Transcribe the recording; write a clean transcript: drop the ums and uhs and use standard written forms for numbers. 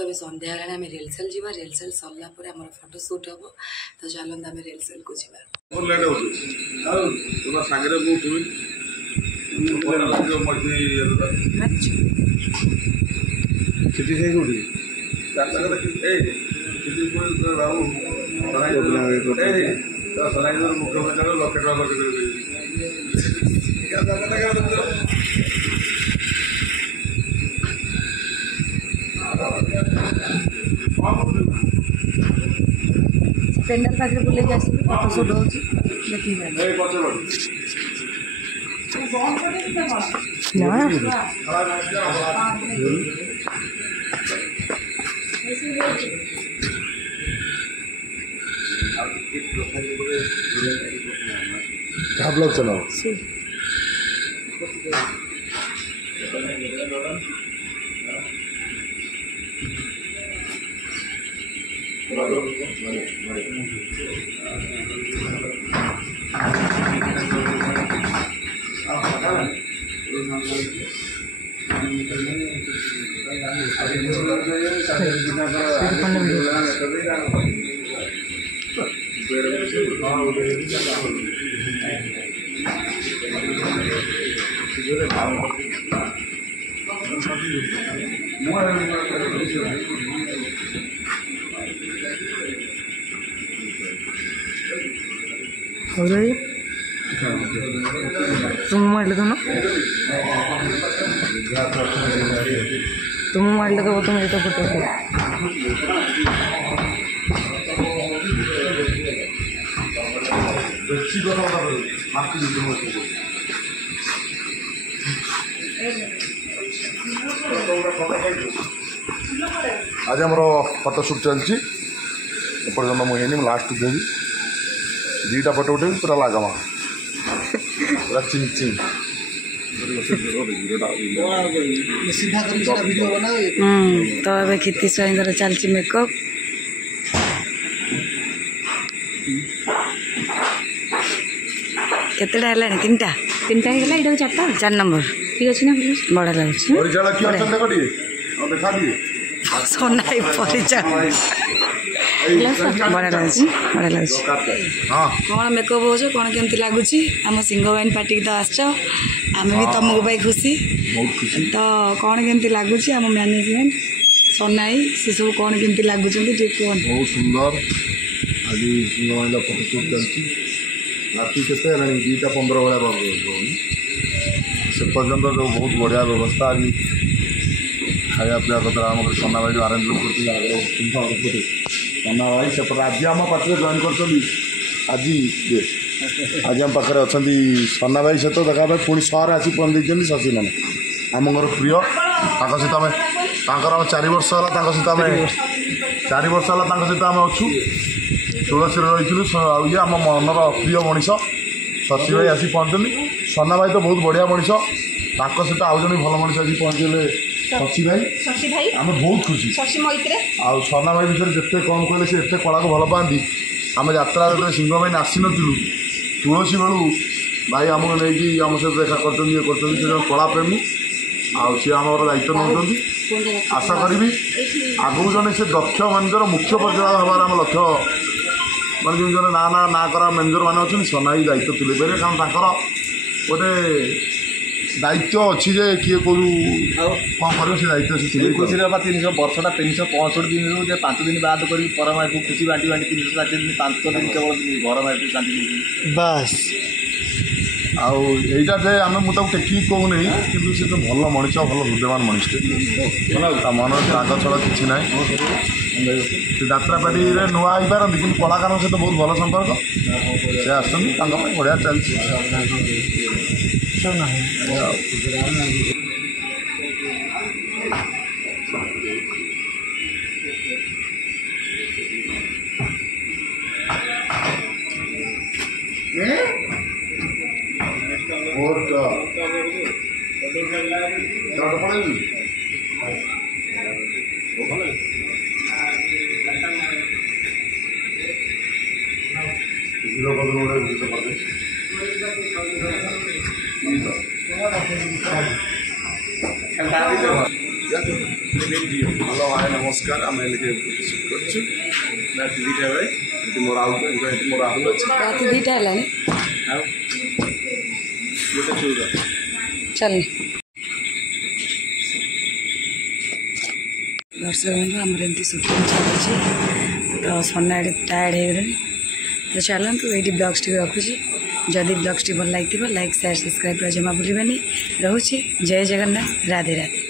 ए संध्या आम रिहर्सल जा रिहर्सल सरला आम फोटो सुट हम तो चलते आम रिहर्सल को जा पेंडल पाखे बुले फोटो सुट हो क्या ब्लॉग चलाओ तुम ಮಾಡಲಿಕ್ಕೆ तुम ಮಾಡಲಿಕ್ಕೆ तुम ये तो फोटो आज आम फोटोशूट चलती एपर्तन मुझे लास्ट देवी दीटा फोटो उठे पूरा लागमा पूरा चिंग चिंग तो अबे खेती स्वाइंदर चलती मेकअप केतेटा है तीनटा तीनटा है ये चार्टा 4 नंबर ठीक अच्छे ना बड़ा लगे सोनाई परिचय बड़ा लगे बड़ा लगे कौन मेकअप हो कौन केमती लगुच आम सिंह वाइन पार्टी तो आस आम भी तुमको पाई खुशी तो कौन केमती लगुच आम मैनेजमेंट सोनाई सी सब कौन केमती लगुच बहुत सुंदर आज सिंह वाइन फोटोशूट चलती राति के 2:15 भाया से पर्यटन जो बहुत बढ़िया व्यवस्था आज खाया पीवा कथा आम सना भाई जो आरेंजमेंट कर सना भाई सेपटे आज आम पाखे जॉइन कर आज आज आम पाखे अच्छा सना भाई सहित देखा पुणी सहर आसी पहुँची शशि मैंने आम घर प्रिय सहित आम 4 वर्ष है सहित आम 4 वर्ष है सहित आम अच्छू तुलसी रही ये आम मनर प्रिय मनीष शशि भाई आसी पहुँचली सना भाई तो बहुत बढ़िया मनीष सहित आउ जन भल मनीष आसी पहुँचले शशि भाई आम बहुत खुशी आउ सना भाई विषय जिते कम कहले से एत कला को भल पाती आम यात्रा जो सिंह भाई आसी नलु तुलसी बेलू भाई आमको नहीं आम सहित देखा कर कला प्रेमी आम दायित्व नौ आशा करी आगू जन से दक्ष मैनेजर मुख्य पर्याय हमार आम लक्ष्य मैंने जो जन ना ना ना करा मैनेजर मैंने अच्छे सना ही दायित्व तुले पारे कारण गोटे दायित्व अच्छी जे किए कौन कर दायित्व से खुशी 300 वर्षटा 365 दिन 5 दिन बाद कर परमार को खुशी बांटी बांटी 360 दिन 5 दिन केवल घर मार शांति बस आईटा जे आम मुझे टेकिक कहूनी कि तो भल मनीष भल हृदयवान मनीष मन राग छल कि ना यात्रा पार्टी नुआ हो पारती कि कलाकार सहित बहुत भल संपर्क से आसता बढ़िया चलती हेलो हाय नमस्कार आम सुट कर रात 2टा बेले मोर मोर आहल अच्छे रात 2टा है चल दर्शक बंधु आमर एमती सुटिंग चलती तो सन्ना टायर्ड हो गले तो चलतु ये ब्लग्स टी रखुची जदि ब्लग्स टी भल लगी लाइक शेयर सब्सक्राइब कर जमा भूलि रोचे जय जगन्नाथ राधे राधे।